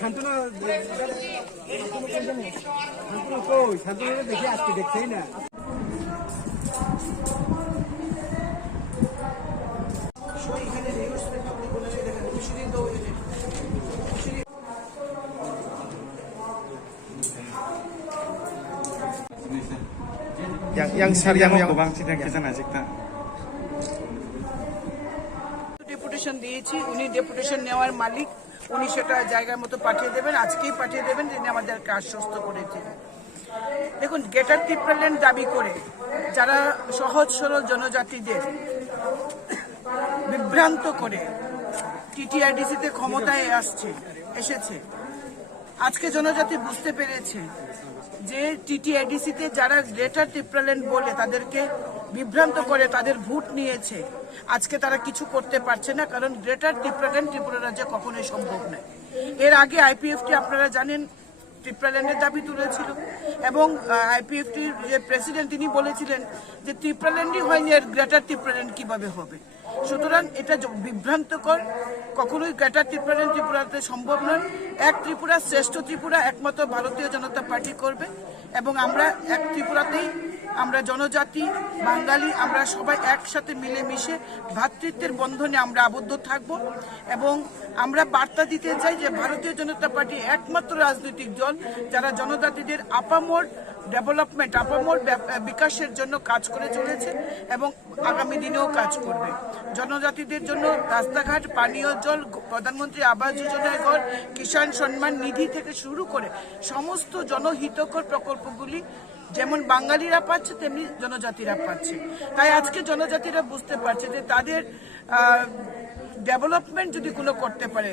শান্তনা দেখে আজকে দেখছেই না। ডেপুটেশন দিয়েছি, উনি ডেপুটেশন নেওয়ার মালিক, উনি সেটা জায়গার মতো পাঠিয়ে দেবেন, আজকেই পাঠিয়ে দেবেন। তিনি আমাদেরকে আশ্বস্ত করেছেন। দেখুন, গ্রেটার ত্রিপুরাল্যান্ড দাবি করে যারা সহজ সরল জনজাতিদের বিভ্রান্ত করে টিটিআইডিসিতে ক্ষমতায় এসেছে, আজকে জনজাতি বুঝতে পেরেছে যে টিটিআইডিসিতে যারা গ্রেটার ত্রিপুরাল্যান্ড বলে তাদেরকে বিভ্রান্ত করে তাদের ভোট নিয়েছে, আজকে তারা কিছু করতে পারছে না, কারণ গ্রেটার ত্রিপুরাল্যান্ড ত্রিপুরা রাজ্যে কখনোই সম্ভব নয়। এর আগে আইপিএফটি আপনারা জানেন ত্রিপুরাল্যান্ডের দাবি তুলেছিল এবং আইপিএফটির যে প্রেসিডেন্ট তিনি বলেছিলেন যে ত্রিপুরাল্যান্ডই হয়নি, আর গ্রেটার ত্রিপুরাল্যান্ড কিভাবে হবে। সুতরাং এটা বিভ্রান্তকর, কখনোই গ্রেটার ত্রিপুরাল্যান্ড ত্রিপুরাতে সম্ভব নয়। এক ত্রিপুরা শ্রেষ্ঠ ত্রিপুরা একমাত্র ভারতীয় জনতা পার্টি করবে এবং আমরা এক ত্রিপুরাতেই আমরা জনজাতি বাঙালি আমরা সবাই একসাথে মিলেমিশে ভ্রাতৃত্বের বন্ধনে আমরা আবদ্ধ থাকব এবং আমরা বার্তা দিতে চাই যে ভারতীয় জনতা পার্টি একমাত্র রাজনৈতিক দল যারা জনজাতিদের আপামর ডেভেলপমেন্ট আপামর বিকাশের জন্য কাজ করে চলেছে এবং আগামী দিনেও কাজ করবে। জনজাতিদের জন্য রাস্তাঘাট, পানীয় জল, প্রধানমন্ত্রী আবাস যোজনায় ঘর, কিষাণ সম্মান নিধি থেকে শুরু করে সমস্ত জনহিতকর প্রকল্পগুলি যেমন বাঙালিরা পাচ্ছে তেমনি জনজাতিরা পাচ্ছে। তাই আজকে জনজাতিরা বুঝতে পারছে যে তাদের ডেভেলপমেন্ট যদি কোনো করতে পারে,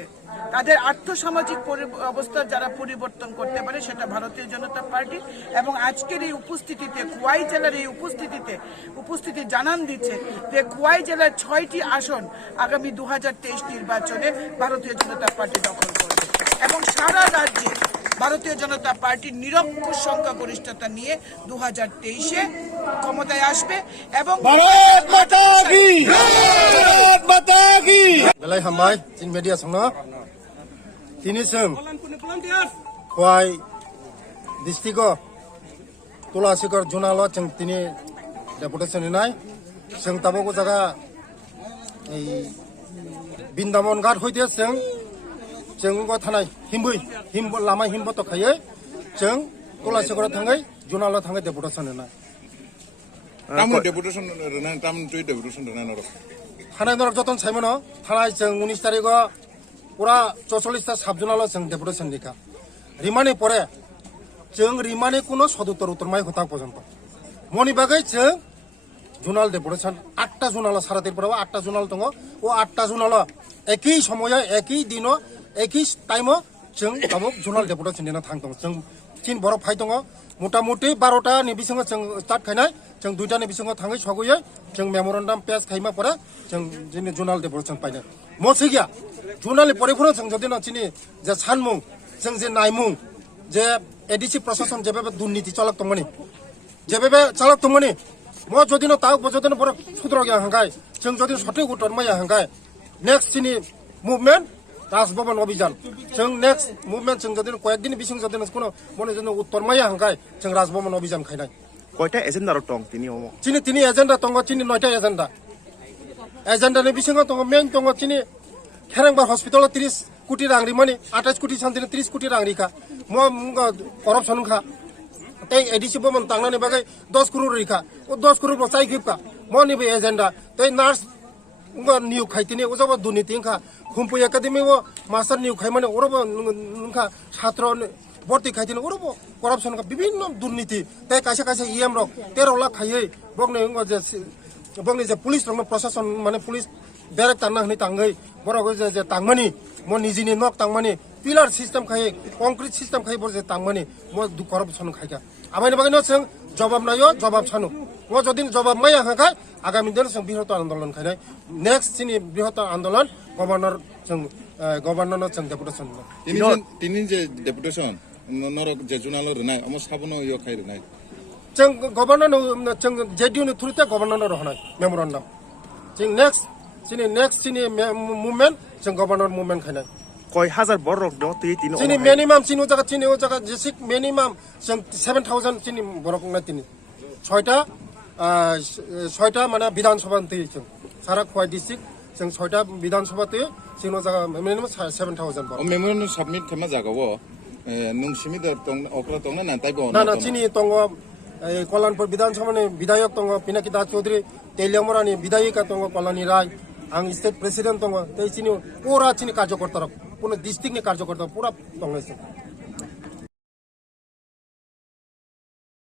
তাদের আর্থসামাজিক অবস্থার যারা পরিবর্তন করতে পারে সেটা ভারতীয় জনতা পার্টি। এবং আজকের এই উপস্থিতিতে খোয়াই জেলার এই উপস্থিতি জানান দিচ্ছে যে খোয়াই জেলার 6টি আসন আগামী 2023 নির্বাচনে ভারতীয় জনতা পার্টি দখল করবে এবং সারা রাজ্যে ভারতীয় জনতা পার্টির নিরঙ্কুশ সংখ্যাগরিষ্ঠতা নিয়ে 2023-এ ক্ষমতায় আসবে এবং ভারত মাতা কি ভারত মাতা কি বেলাই হামবাই চিন মিডিয়া সংনো তিনি जों খোয়াই ডিস্ট্রিক্ট তুলাসিগড় জোনাল जों তিনি ডেপুটেশন নিনাই जों তাবো জায়গা এই বৃন্দাবন ঘাট হইতে जों थानाय हिम्बो लामा हिम्बो तखायै जों तुलासिगड़ थाङै जुनाल थाङै डेपुटेशन होनाय तामु डेपुटेशन होनाय तामु तुइ डेपुटेशन होनाय नर थानाय नर जतन साइमनो थानाय जों 19 तारिखआव पुरा 44 टा साब जुनाल जों डेपुटेशन दिखा रिमानि परे जों रिमानि कोनो सदुत्तर उत्तरमाय होता पर्यन्त मनि बागै जों जुनाल डेपुटेशन 8 टा जुनाल सारा त्रिपुराव 8 टा जुनाल दङ ओ 8 टा जुनाल एकै समय एकै दिन एकै टाइमाव जों गावो जुनाल डेपुटेशन दिना थांदों जों तीन बरफ फाइ दङ मटामटी 12टा नि बिसङाव जों स्टार्ट खायनाय जों 2टा नि बिसङाव थाङै सगयै जों मेमोरेन्डाम पेज खाइमा परे जों जोंनि जुनाल डेपुटेशन पाइनो मसे गया जुनाल परिफोर जों जदिन चिनि जे सानमुं जों जे नायमुं जे एडिसि प्रशासन जेबे दुर्नीति चालक दंमोनि जेबे चालक दंमोनि म जदिन ताव बजदिन बर सुद्र गया हंगाय जों जदिन सठिक उत्तर माया हंगाय नेक्स्ट चिनि मुभमेन्ट राजभवन अभियान जों नेक्स्ट मुभमेन्ट जों जदिन कयेकदिन बिसिं जदिन कोनो मने जदिन उत्तर माया हंगाय जों राजभवन अभियान खायनाय कयटा एजेन्डा दं तिनि एजेन्डा दङ तिनि 9टा एजेन्डानि बिसिङाव दङ मेन दङ तिनि खेरेंबार हस्पिटाल 30 कोटी रां रिमानि 28 कोटी सानदिन 30 कोटी रां रिखा म करपसन खा तै एडिसि बमन तांनानि बागै 10 करोड़ रिखा ओ 10 करोड़ बचाइ गिबका मनि बे एजेन्डा तै नार्स निउ खाइतिनि ओजब दुर्नीति खा खुम्पु एकाडेमी वो मास्टर निउ खाइ माने ओरब नखा छात्र भर्ती खाइतिनि ओरब करपसन का विभिन्न दुर्नीति तै कासे इएम रक 13 लाख खाइ बगने जे पुलिस रंग प्रशासन माने पुलिस বেরেক টান্না হনি তাঙ্গই বড় যে তাংমানি মো নিজেনি নক তাংমানি পিলার সিস্টেম খাই কংক্রিট সিস্টেম খাই বড় যে তাংমানি মো করাপশন খাইকা আবাইনি বাগানো जों জবাব নাইও জবাব সানো মো যদি জবাব মাইয়া হাখাই আগামী দিন जों বৃহৎ আন্দোলন খাইনাই নেক্সট চিনি বৃহৎ আন্দোলন গভর্নর जों ডেপুটেশন তিনি যে ডেপুটেশন নরক যে জুনাল রনাই আমো সাবনো ইয় খাই রনাই जों गभर्नर जों जेडिउ थ्रुते गभर्नर रहनाय मेमोरेन्डाम जों नेक्स्ट चिनि मुभमेन्ट जों गभर्नर मुभमेन्ट खायनाय কয় হাজার বড় রক দো তুই তিন चिनि मिनिमाम चिनि ओ जगह जेसिक मिनिमाम जों 7000 चिनि बरक ना तिनि ছয়টা মানে বিধানসভা তে जों सारा खवाइ डिस्ट्रिक्ट जों 6টা বিধানসভা তে চিনো জায়গা मिनिमाम 7000 बरक মেমোরেন্ডাম সাবমিট খামা জাগাবো নংসিমি দর তং অকরা তং না তাইবো না চিনি তং कल्याणपुर विधानसभा विधायक दङ पिनाकी दास चौधरी तेलियामरानी विधायिका दङ कल्याणी राय आं स्टेट प्रेसिडेंट दङ चिनी पुरा चिनी कार्यकर्ता पुरा डिस्ट्रिक्टनि कार्यकर्ता पुरा दङ